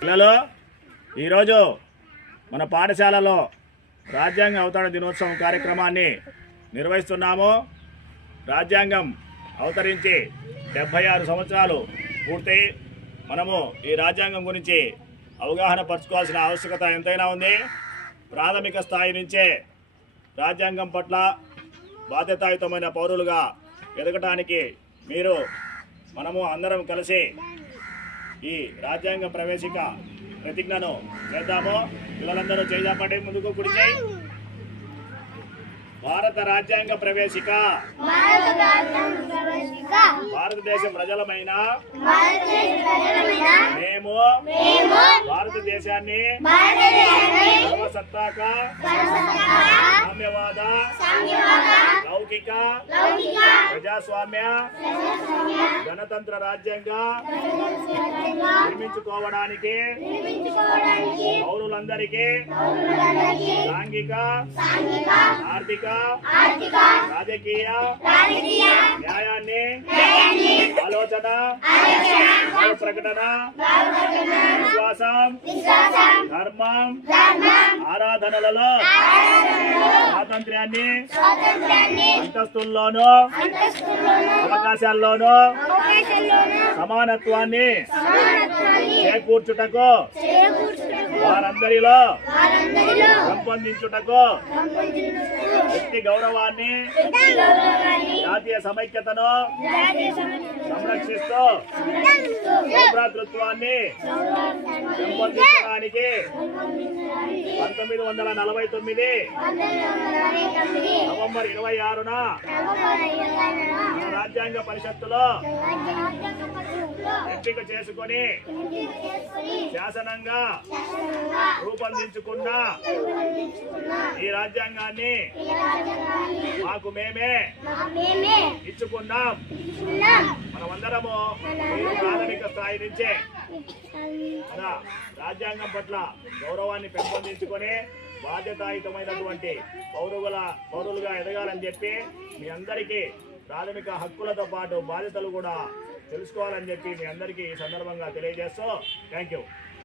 పిల్లలు, ఈరోజు మన పాఠశాలలో రాజ్యాంగ అవతరణ దినోత్సవం కార్యక్రమాన్ని నిర్వహిస్తున్నాము. రాజ్యాంగం అవతరించి 76 సంవత్సరాలు పూర్తయి మనము ఈ రాజ్యాంగం గురించి అవగాహన పరచుకోవాల్సిన ఆవశ్యకత ఎంతైనా ఉంది. ప్రాథమిక స్థాయి నుంచే రాజ్యాంగం పట్ల బాధ్యతాయుతమైన పౌరులుగా ఎదగటానికి మనము అందరం కలిసి ఈ రాజ్యాంగ ప్రవేశిక ప్రతిజ్ఞను చేద్దాము. పిల్లలందరూ చేద్దామంటే ముందుకు కుడి చేయి. భారత రాజ్యాంగ ప్రవేశిక భారతదేశ ప్రజలమైన మేము భారతదేశాన్ని సర్వసత్తాక సామ్యవాద లౌకిక ప్రజాస్వామ్య గణతంత్ర రాజ్యంగా నిర్మించుకోవడానికి పౌరులందరికీ సాంఘిక ఆర్థిక రాజకీయ న్యాయాన్ని ఆలోచన ప్రకటన విశ్వాసం ధర్మం ఆరాధనలలో స్వాతంత్ర్యాన్ని అంతస్తుల్లోనూ అవకాశాల్లోనూ సమానత్వాన్ని చేకూర్చుటకు వారందరిలో పెంపొందించుటకు వ్యక్తి గౌరవాన్ని జాతీయ సమైక్యతను సంరక్షిస్తూ సౌభ్రాతృత్వాన్ని పెంపొందించడానికి 1949 నవంబర్ 26న మన రాజ్యాంగ పరిషత్తులో ఎంపిక చేసుకొని శాసనంగా రూపొందించుకున్న ఈ రాజ్యాంగాన్ని మాకు మేమే ఇచ్చుకున్నాం. మనమందరము ప్రాథమిక స్థాయి నుంచే మన రాజ్యాంగం పట్ల గౌరవాన్ని పెంపొందించుకొని బాధ్యతాయుతమైనటువంటి పౌరులుగా ఎదగాలని చెప్పి మీ అందరికీ ప్రాథమిక హక్కులతో పాటు బాధ్యతలు కూడా తెలుసుకోవాలని చెప్పి మీ అందరికీ ఈ సందర్భంగా తెలియజేస్తూ థ్యాంక్ యూ.